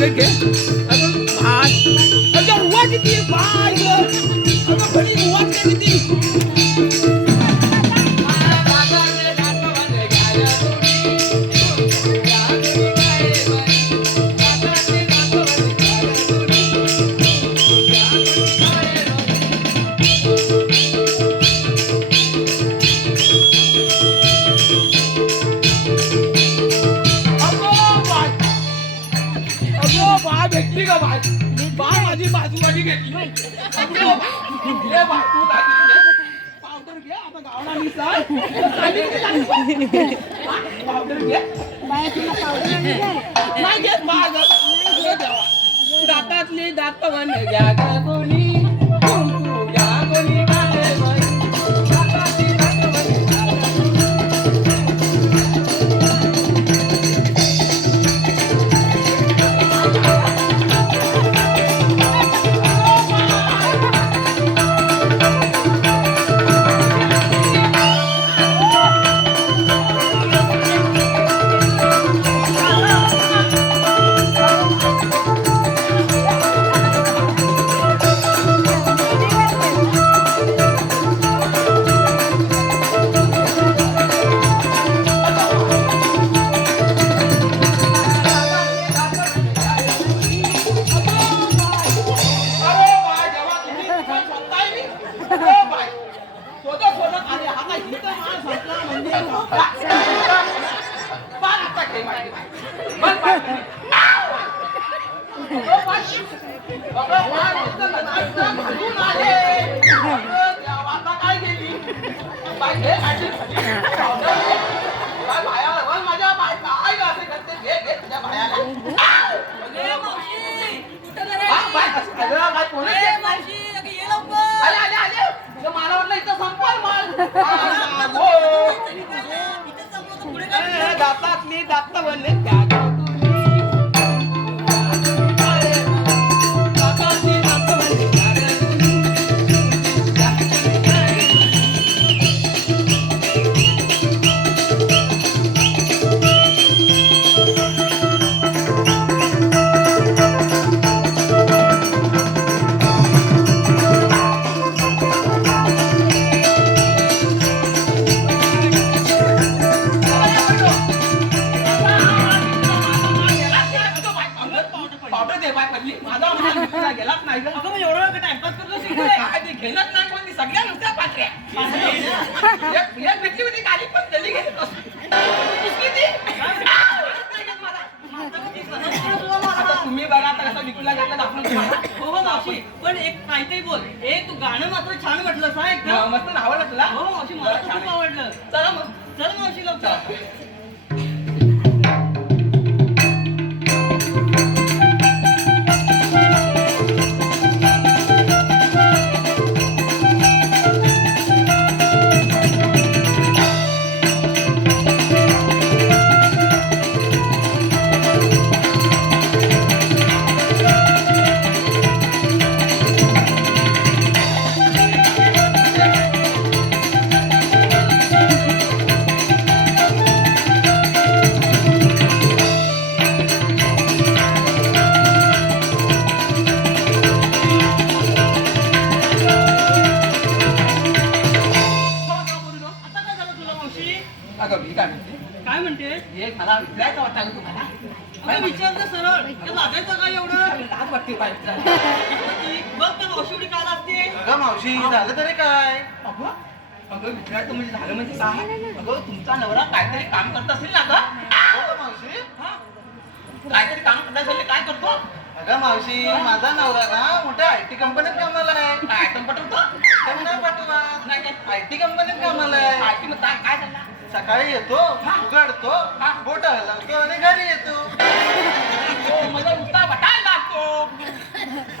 घे अगं भात अगं उवा किती बाय अगं भली उवा किती भेटली का बाय बाय माझी बाजूवाडी घेतली घे बाय तू काय पावडर घे आता गावना निसाय पावडर घे बाया तुला पावडर नाही घेत बाग दातातली दात वन घ्या ग कोणी कुंकू घ्या कोणी काळे बाई दातातली दात वन घ्या दातातली दात बनले गेलाच नाही एवढं टाइमपास करतो काय ते घेणच नाही पण सगळ्या नुसत्या पात्र्या एक भेटली होती काली पण जल्दी घेत तुम्ही बघा आता कसं विकूला घेतलं आपण हो मावशी पण एक काहीतरी बोल तू गाणं मात्र छान म्हटलं साहेब मस्त आवडलं तुला हो मावशी मला खूप आवडलं चला मग चल मावशी लवकर काय म्हणते हे मला विचारायचं वाटतं तुम्हाला विचारलं सरळ लागायचं काय एवढं लाज वाटते पाहिजे बघ तर मावशी काल असते अगं मावशी झालं तरी काय अगं विचारायचं म्हणजे झालं म्हणजे काय अगं तुमचा नवरा काहीतरी काम करत असेल ना गं मावशी काहीतरी काम करत असेल काय करतो अगं मावशी माझा नवरा ना मोठ्या IT कंपनीत कामाला आहे आयटम पाठवतो नाही पाठवा नाही IT कंपनीत कामाला आहे IT मध्ये काय झालं सकाळी येतो उघडतो बोट हलवतो आणि घरी येतो मला नुसता बटायला लागतो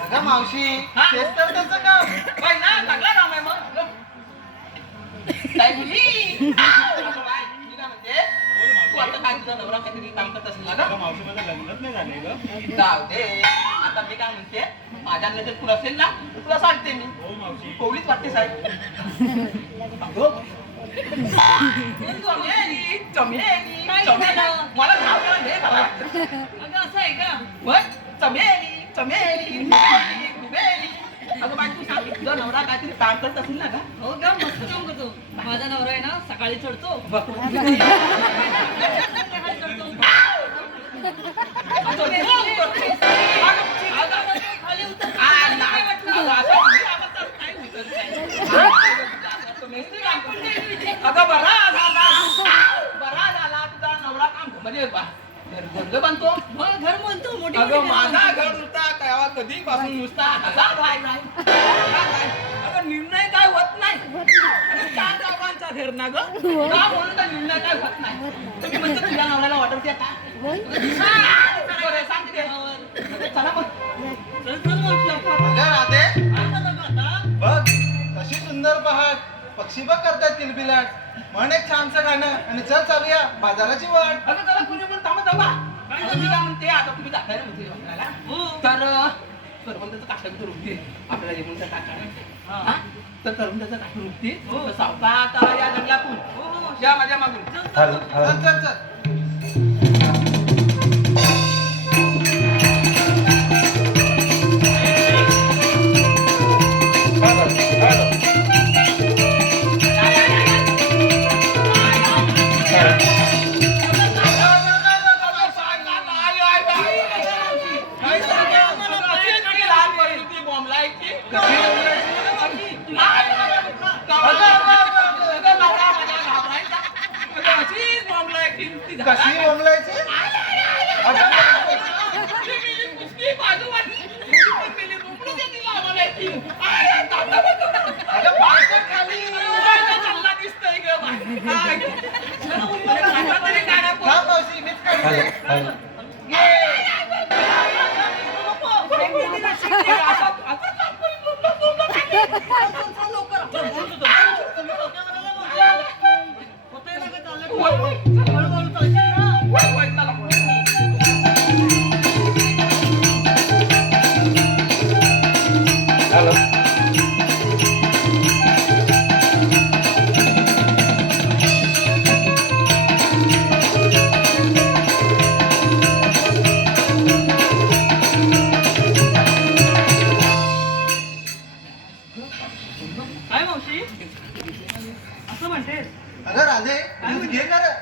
अगं मावशी तेच तर त्याचं काम काय ना चांगला काम आहे मग काय बोली म्हणते तू आता काय तुझा नवरा काहीतरी काम करत असेल ना मावशी माझं लग्नच नाही झाले ग जाऊ दे आता मी काय म्हणते माझ्या नजर तुला असेल ना तुला सांगते मी हो मावशी कोवळीच वाटते साहेब मला नाव असं आहे का चमेली चमेली अगं बाई तू सांग तुझा नवरा काहीतरी काम करत असेल ना का? हो का मस्त काम करतो. माझा नवरा आहे ना सकाळी चढतो खाली उतर अगं बरा झाला तुझा नवरा काम म्हणजे घर बांधतो घर म्हणतो मोठी अगं माझा घर नुसता तेव्हा कधीपासून नुसता हजार राहिलाय अगं निर्णय काय होत नाही चार चौघांचा घर ना ग का म्हणून तर निर्णय काय होत नाही तुम्ही म्हणतो तुझ्या नवऱ्याला ऑर्डर द्या का बरं, सांगते चला मग चल चल म्हटलं राधे आता बघ कशी सुंदर पहाट पक्षी बघ करतात किलबिलाट म्हण एक छानसं गाणं आणि चल चालूया बाजाराची वाट अगं चला कोणी पण थांबा मी काय म्हणते आता तुम्ही जाताय ना म्हणते लग्नाला. तर करवंदाचं काष्टा तर रुपते आपल्याला जेवणचा काका तर करवंदाचं काष्ट रुपते तर सावकात या जंगलातून या माझ्या मागून चल चल चल कशी बोंबलायची काय मावशी असं म्हणते अगं राधे दूध घे ना रे.